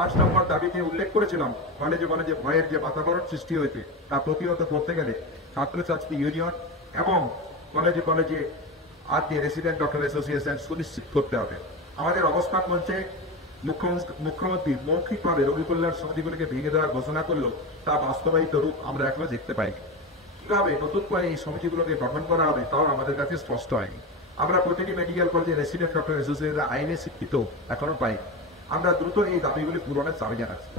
5 নম্বর দাবিতে উল্লেখ করেছিলাম, কলেজে কলেজে ভয়ের যে বাতাবরণ সৃষ্টি হয়েছে তা প্রতিহত করতে গেলে ছাত্রছাত্রী ইউনিয়ন এবং কলেজে কলেজে রেসিডেন্ট ডক্টর অ্যাসোসিয়েশন সুনিশ্চিত করতে হবে। আমাদের অবস্থান মঞ্চে মুখ্যমন্ত্রী মৌখিকভাবে রোগী কল্যাণ সমিতিগুলিকে ভেঙে দেওয়ার ঘোষণা করলেও তা বাস্তবায়িত রূপ আমরা এখনো দেখতে পাই। কিভাবে নতুন করে এই সমিতিগুলোকে গঠন করা হবে তাও আমাদের কাছে স্পষ্ট হয়নি। আমরা প্রতিটি মেডিকেল কলেজে রেসিডেন্ট ডক্টর অ্যাসোসিয়েশন আইনে স্বীকৃত এখনো পাই। আমরা দ্রুত এই দাবিগুলি পূরণের দাবি জানাচ্ছি।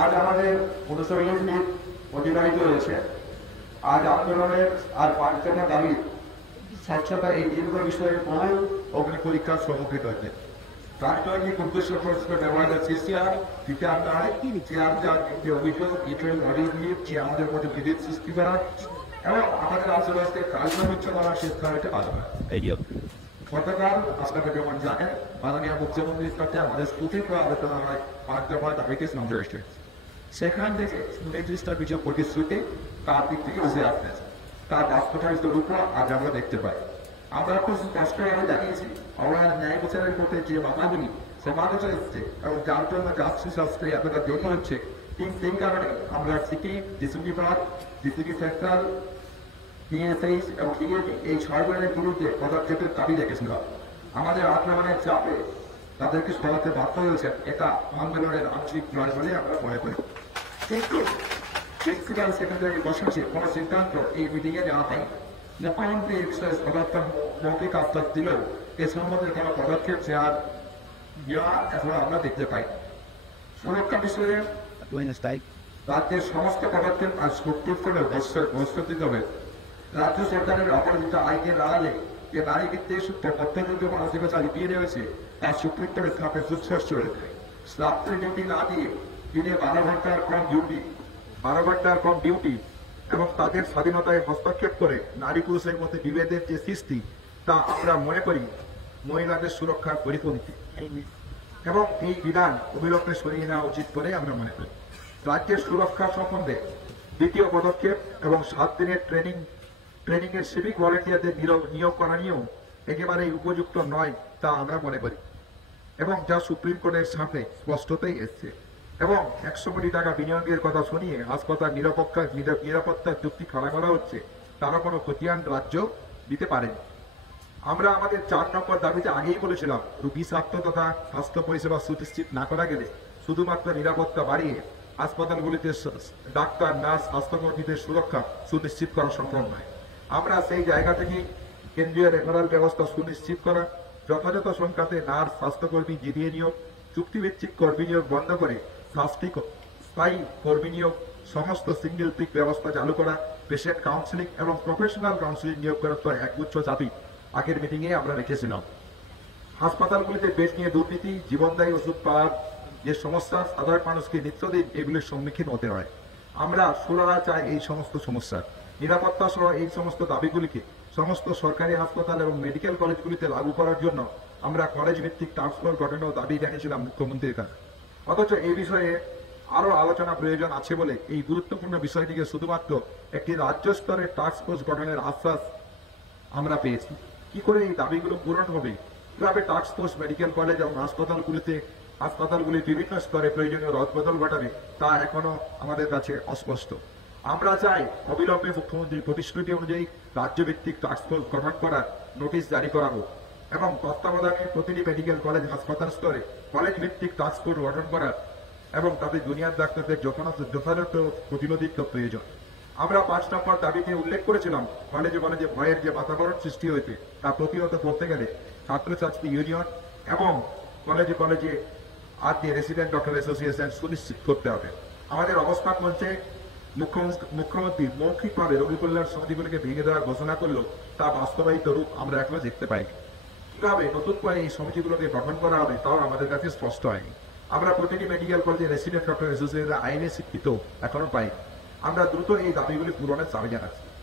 আজ আমাদের অনুশীলন অতিবাহিত হয়েছে। আজ আন্দোলনের আর পাঁচজনা দাবি স্বচ্ছতা এই দীর্ঘ বিষয়ে প্রমাণ অগ্নি পরীক্ষার সম্মুখীন হয়েছে। প্রাথমিক উদ্দেশ্য প্রশ্ন ব্যবহারের সিসিআর বিচার নয় চেয়ার যে অভিযোগ ইটের অডিট নিয়ে যে আমাদের মধ্যে বিদ্যুৎ সৃষ্টি করা এবং আমাদের আশেপাশে কার্যবিচ্ছ করার চেষ্টা হয়েছে আলাদা। গতকাল আপনারা যেমন জানেন মাননীয় মুখ্যমন্ত্রীর সাথে আমাদের সুদীর্ঘ আলোচনা হয় 5 দফা দাবিতে সংশ্লিষ্ট। সেখান থেকে নির্দিষ্ট কিছু প্রতিশ্রুতি তার দিক থেকে উঠে আসছে, তার বাস্তবায়িত রূপ আজ আমরা দেখতে পাই। আমরা খুব স্পষ্ট জানিয়েছি আমরা ন্যায় বিচারের প্রতি যে মামলাগুলি সমালোচ হচ্ছে এবং যার জন্য জাস্টিস শাস্ত্রে এতটা জন্য হচ্ছে ঠিক সেই কারণে আমরা সিটি ডিসিপি বিভাগ ডিসিপি সেন্ট্রাল ডিএসএইচ এবং ডিএডি এই সরকারের বিরুদ্ধে পদক্ষেপের দাবি রেখেছিলাম। আমাদের আক্রমণের চাপে তাদেরকে সরাতে বাধ্য হয়েছে, এটা আন্দোলনের আংশিক নয় বলে আমরা মনে করি। কিন্তু প্রিন্সিপাল সেক্রেটারি বসেছে কোনো সিদ্ধান্ত এই মিটিংয়ে নেওয়া হয় না। মুখ্যমন্ত্রী পদার্থ মৌখিক আশ্বাস দিলেও এ সম্বন্ধে কোনো পদক্ষেপ নেওয়া এখন আমরা দেখতে পাই। সুরক্ষা বিষয়ে রাজ্যের সমস্ত পদক্ষেপ আর সত্যির করে বস্তু দিতে হবে। রাজ্য সরকারের অপরাধিত আইনের রায়ে যে নারী ভিত্তিক অত্যন্ত মানসিকতা লিপিয়ে রয়েছে তার সুপ্রিম কোর্টের ধাপে সুস্পষ্ট রাত্রে ডিউটি না দিয়ে দিনে 12 ঘন্টার কম ডিউটি এবং তাদের স্বাধীনতায় হস্তক্ষেপ করে নারী পুরুষের মধ্যে বিভেদের যে সৃষ্টি তা আমরা মনে করি মহিলাদের সুরক্ষার পরিপন্থী এবং এই বিধান অবিলম্বে সরিয়ে নেওয়া উচিত বলে আমরা মনে করি। রাজ্যের সুরক্ষা সম্বন্ধে দ্বিতীয় পদক্ষেপ এবং 7 দিনের ট্রেনিং এর সিভিক ভলেন্টিয়ারদের নিয়োগ করা নিয়েও একেবারেই উপযুক্ত নয় তা আমরা মনে করি এবং যা সুপ্রিম কোর্টের সামনে স্পষ্টতই এসছে। এবং 100 কোটি টাকা বিনিয়োগের কথা শুনিয়ে হাসপাতাল নিরাপত্তার চুক্তি খাড়া করা হচ্ছে, তারা কোনো খতিয়ান রাজ্য দিতে পারেনি। আমরা আমাদের 4 নম্বর দাবিতে আগেই বলেছিলাম রোগী স্বাস্থ্য তথা স্বাস্থ্য পরিষেবা সুনিশ্চিত না করা গেলে শুধুমাত্র নিরাপত্তা বাড়িয়ে হাসপাতালগুলিতে ডাক্তার নার্স স্বাস্থ্যকর্মীদের সুরক্ষা সুনিশ্চিত করা সম্ভব নয়। আমরা সেই জায়গা থেকে কেন্দ্রীয় রেফারেল ব্যবস্থা সুনিশ্চিত করা, যথাযথ সংখ্যাতে নার্স স্বাস্থ্যকর্মী জিডিএ নিয়োগ, চুক্তিভিত্তিক কর্মী নিয়োগ বন্ধ করে স্থায়ী কর্মী নিয়োগ, সমস্ত সিঙ্গেল পিক ব্যবস্থা চালু করা, পেশেন্ট কাউন্সিলিং এবং প্রফেশনাল কাউন্সিলিং নিয়োগ করার তো একগুচ্ছ দাবি আগের মিটিংয়ে আমরা রেখেছিলাম। হাসপাতালগুলিতে বেড নিয়ে দুর্নীতি, জীবনদায়ী ওষুধ পাওয়ার যে সমস্যা সাধারণ মানুষকে নিত্যদিন এগুলির সম্মুখীন হতে হয়। আমরা সুরাহা চাই এই সমস্ত সমস্যা, নিরাপত্তা সহ এই সমস্ত দাবিগুলিকে সমস্ত সরকারি হাসপাতাল এবং মেডিকেল কলেজগুলিতে লাগু করার জন্য আমরা কলেজ ভিত্তিক টাস্ক ফোর্স গঠনের দাবি রেখেছিলাম মুখ্যমন্ত্রীর কাছে। অথচ এই বিষয়ে আরো আলোচনা প্রয়োজন আছে বলে এই গুরুত্বপূর্ণ বিষয়টিকে শুধুমাত্র একটি রাজ্য স্তরের টাস্ক ফোর্স গঠনের আশ্বাস আমরা পেয়েছি। কি করে এই দাবিগুলো পূরণ হবে, কিভাবে টাস্ক ফোর্স মেডিকেল কলেজ এবং হাসপাতালগুলি বিভিন্ন স্তরে প্রয়োজনীয় রদবদল ঘটাবে তা এখনো আমাদের কাছে অস্পষ্ট। আমরা চাই অবিলম্বে মুখ্যমন্ত্রীর প্রতিশ্রুতি অনুযায়ী রাজ্যভিত্তিক টাস্ক ফোর্স গঠন করার নোটিশ জারি করা হোক এবং তত্ত্বাবধানে প্রতিটি মেডিকেল কলেজ হাসপাতাল স্তরে কলেজ ভিত্তিক টাস্ক ফোর্স গঠন করার এবং তাদের জুনিয়র ডাক্তারদের যথাযথ প্রতিনিধিত্ব প্রয়োজন। আমরা 5 নম্বর দাবিতে উল্লেখ করেছিলাম কলেজে কলেজে ভয়ের যে বাতাবরণ সৃষ্টি হয়েছে তা প্রতিহত করতে গেলে ছাত্রছাত্রী ইউনিয়ন এবং কলেজে কলেজে রেসিডেন্ট ডক্টর অ্যাসোসিয়েশন সুনিশ্চিত করতে হবে। আমাদের অবস্থান মঞ্চে মুখ্যমন্ত্রী মৌখিকভাবে রোগী কল্যাণ সমিতিগুলিকে ভেঙে দেওয়ার ঘোষণা করলেও তা বাস্তবায়িত রূপ আমরা এখনো দেখতে পাই। কিভাবে নতুন করে এই সমিতিগুলোকে গঠন করা হবে তাও আমাদের কাছে স্পষ্ট হয়নি। আমরা প্রতিটি মেডিকেল কলেজে রেসিডেন্ট ডক্টর অ্যাসোসিয়েশনের আইনে স্বীকৃত এখনো পাই। আমরা দ্রুত এই দাবিগুলি পূরণের দাবি জানাচ্ছি।